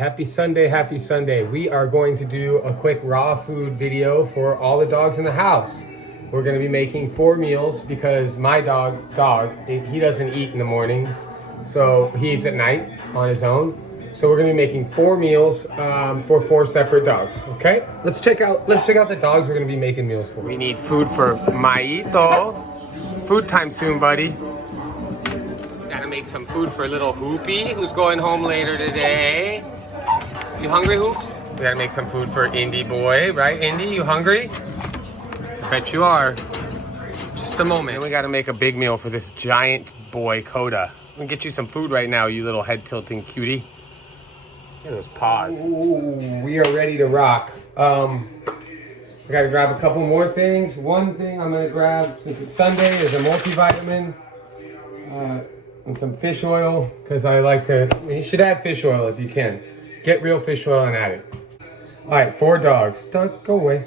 Happy Sunday, happy Sunday. We are going to do a quick raw food video for all the dogs in the house. We're gonna be making 4 meals because my dog, he doesn't eat in the mornings. So he eats at night on his own. So we're gonna be making 4 meals for 4 separate dogs, okay? Let's check out the dogs we're gonna be making meals for. We need food for Maito. Food time soon, buddy. Gotta make some food for little Hoopy, who's going home later today. You hungry, Hoops? We gotta make some food for Indy boy, right? Indy, you hungry? I bet you are. Just a moment. And we gotta make a big meal for this giant boy, Coda. I'm gonna get you some food right now, you little head-tilting cutie. Look at those paws. Ooh, we are ready to rock. I gotta grab a couple more things. One thing I'm gonna grab, since it's Sunday, is a multivitamin. And some fish oil, because I like to, you should add fish oil if you can. Get real fish oil and add it. All right, 4 dogs. Doug, go away.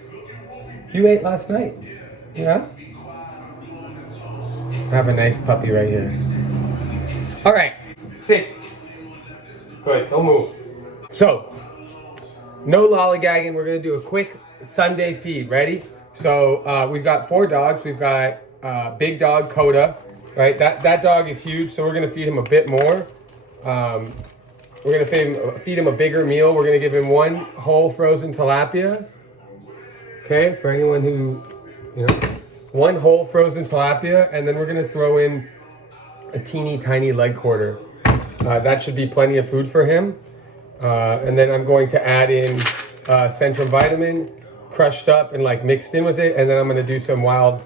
You ate last night, yeah? I have a nice puppy right here. All right, sit. Good, don't move. So, no lollygagging. We're gonna do a quick Sunday feed. Ready? So we've got 4 dogs. We've got big dog Coda. Right, that dog is huge, so we're gonna feed him a bit more. We're gonna feed him a bigger meal. We're gonna give him 1 whole frozen tilapia. Okay, for anyone who, 1 whole frozen tilapia, and then we're gonna throw in a teeny tiny leg quarter. That should be plenty of food for him. And then I'm going to add in Centrum vitamin, crushed up and like mixed in with it, and then I'm gonna do some wild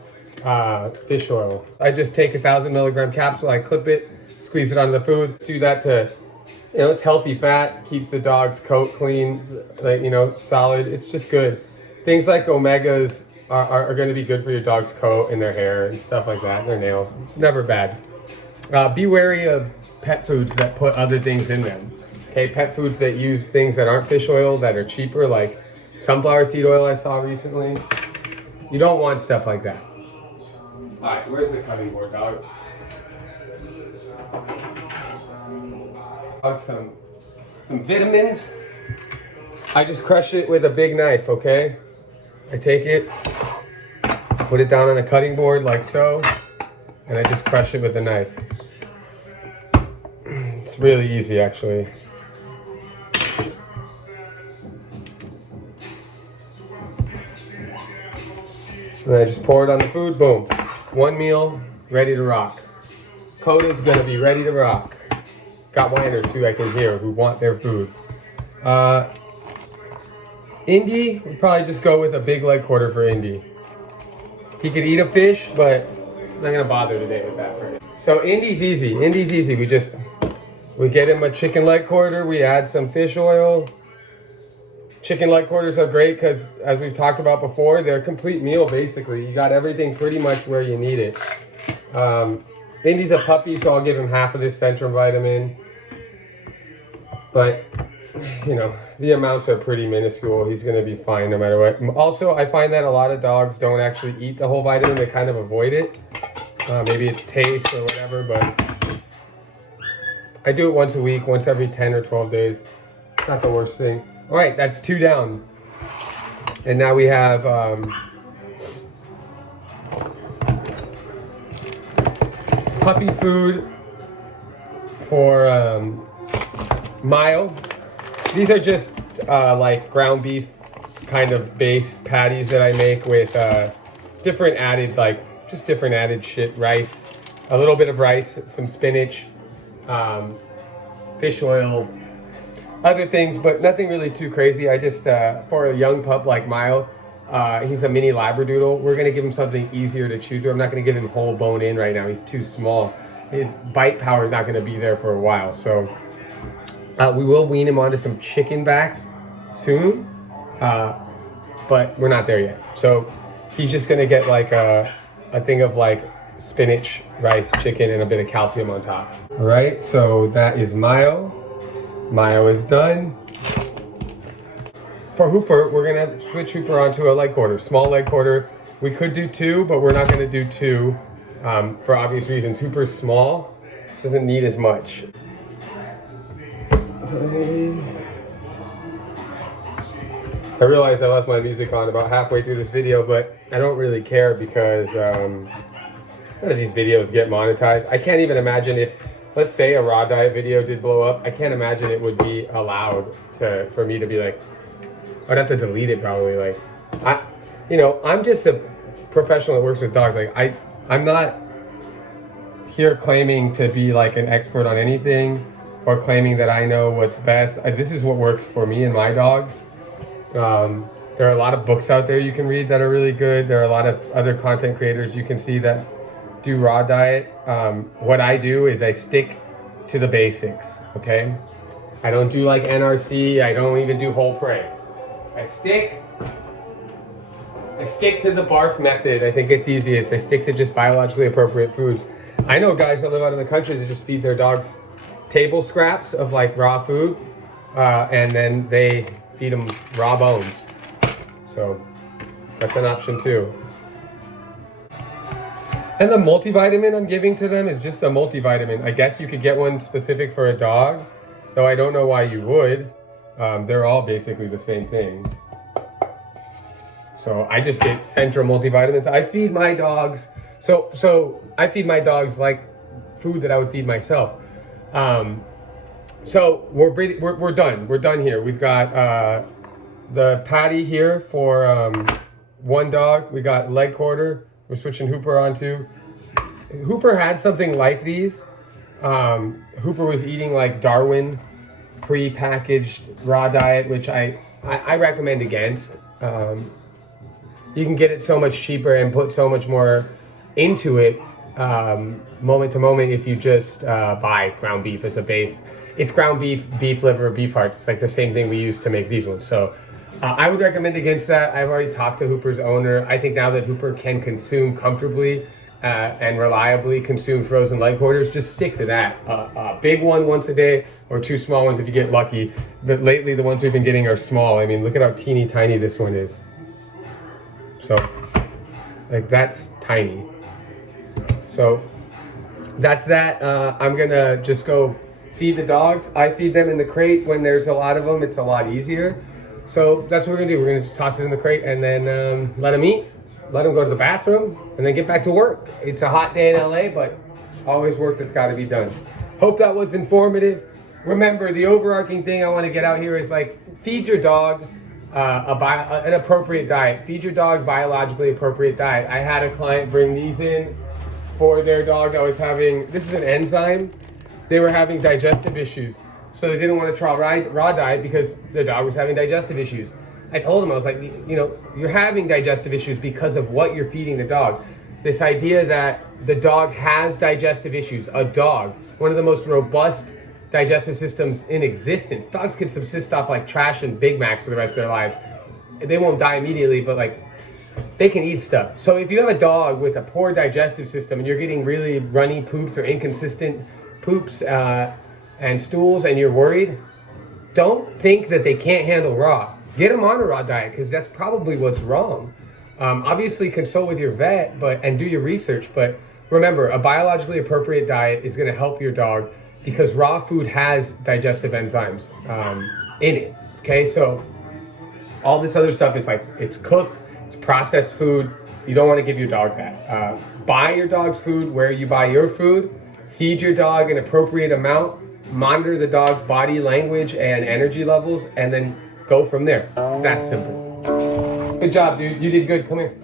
fish oil. I just take a 1,000 milligram capsule, I clip it, squeeze it onto the food. Do that to, it's healthy fat, keeps the dog's coat clean, like, solid. It's just good. Things like omegas are going to be good for your dog's coat and their hair and stuff like that, and their nails. It's never bad. Be wary of pet foods that put other things in them. Okay, pet foods that use things that aren't fish oil, that are cheaper, like sunflower seed oil I saw recently. You don't want stuff like that. All right, where's the cutting board, dog? Some vitamins. I just crush it with a big knife, okay? I take it, put it down on a cutting board like so, and I just crush it with a knife. It's really easy, actually. And I just pour it on the food, boom. 1 meal, ready to rock. Coda's gonna be ready to rock. Got whiners who I can hear who want their food. Indy, we'll probably just go with a big leg quarter for Indy. He could eat a fish, but I'm not gonna bother today with that for him. So Indy's easy. We get him a chicken leg quarter, we add some fish oil. Chicken leg quarters are great because, as we've talked about before, they're a complete meal basically. You got everything pretty much where you need it. Indy's a puppy, so I'll give him half of this Centrum vitamin. But, the amounts are pretty minuscule. He's gonna be fine no matter what. Also, I find that a lot of dogs don't actually eat the whole vitamin. They kind of avoid it. Maybe it's taste or whatever, but I do it once a week, once every 10 or 12 days. It's not the worst thing. All right, that's 2 down. And now we have puppy food for Mile. These are just like ground beef kind of base patties that I make with different added shit, rice, a little bit of rice, some spinach, fish oil, other things, but nothing really too crazy. I just, for a young pup like Mile, he's a mini Labradoodle. We're gonna give him something easier to chew through. I'm not gonna give him whole bone in right now. He's too small. His bite power is not gonna be there for a while. So we will wean him onto some chicken backs soon, but we're not there yet. So he's just gonna get like a thing of like spinach, rice, chicken, and a bit of calcium on top. All right, so that is Mayo. Mayo is done. For Hooper, we're gonna switch Hooper onto a leg quarter, small leg quarter. We could do 2, but we're not gonna do 2 for obvious reasons. Hooper's small, doesn't need as much. I realized I left my music on about halfway through this video, but I don't really care because none of these videos get monetized. I can't even imagine if, let's say, a raw diet video did blow up. I can't imagine it would be allowed for me to be like, I'd have to delete it probably. Like, I'm just a professional that works with dogs. Like, I'm not here claiming to be like an expert on anything or claiming that I know what's best. This is what works for me and my dogs. There are a lot of books out there you can read that are really good. There are a lot of other content creators you can see that do raw diet. What I do is I stick to the basics, okay? I don't do like NRC. I don't even do whole prey. I stick to the BARF method. I think it's easiest. I stick to just biologically appropriate foods. I know guys that live out in the country that just feed their dogs table scraps of like raw food, and then they feed them raw bones. So that's an option too. And the multivitamin I'm giving to them is just a multivitamin. I guess you could get one specific for a dog, though I don't know why you would. They're all basically the same thing. So I just get central multivitamins. I feed my dogs, so I feed my dogs like food that I would feed myself. So we're done. We're done here. We've got the patty here for one dog. We got leg quarter. We're switching Hooper onto. Hooper had something like these. Hooper was eating like Darwin pre-packaged raw diet, which I recommend against. You can get it so much cheaper and put so much more into it moment to moment if you just buy ground beef as a base. It's ground beef, beef liver, beef hearts. It's like the same thing we use to make these ones. So I would recommend against that. I've already talked to Hooper's owner. I think now that Hooper can consume comfortably and reliably consume frozen leg quarters, just stick to that. A big one once a day or two small ones if you get lucky. But lately the ones we've been getting are small. I mean, look at how teeny tiny this one is. So, like, that's tiny. So that's that. I'm gonna just go feed the dogs. I feed them in the crate. When there's a lot of them, it's a lot easier. So that's what we're gonna do. We're gonna just toss it in the crate and then let them eat, let them go to the bathroom, and then get back to work. It's a hot day in LA, but always work that's gotta be done. Hope that was informative. Remember, the overarching thing I wanna get out here is like, feed your dog an appropriate diet. Feed your dog biologically appropriate diet. I had a client bring these in for their dog that was having, this is an enzyme, they were having digestive issues. So they didn't want to try raw diet because their dog was having digestive issues. I told them, I was like, you're having digestive issues because of what you're feeding the dog. This idea that the dog has digestive issues, a dog, one of the most robust digestive systems in existence. Dogs can subsist off like trash and Big Macs for the rest of their lives. They won't die immediately, but like they can eat stuff. So if you have a dog with a poor digestive system and you're getting really runny poops or inconsistent poops and stools and you're worried, don't think that they can't handle raw. Get them on a raw diet because that's probably what's wrong. Obviously consult with your vet and do your research, but remember, a biologically appropriate diet is going to help your dog because raw food has digestive enzymes in it. Okay, so all this other stuff is like, it's cooked, it's processed food. You don't want to give your dog that. Buy your dog's food where you buy your food. Feed your dog an appropriate amount. Monitor the dog's body language and energy levels, and then go from there. It's that simple. Good job, dude. You did good. Come here.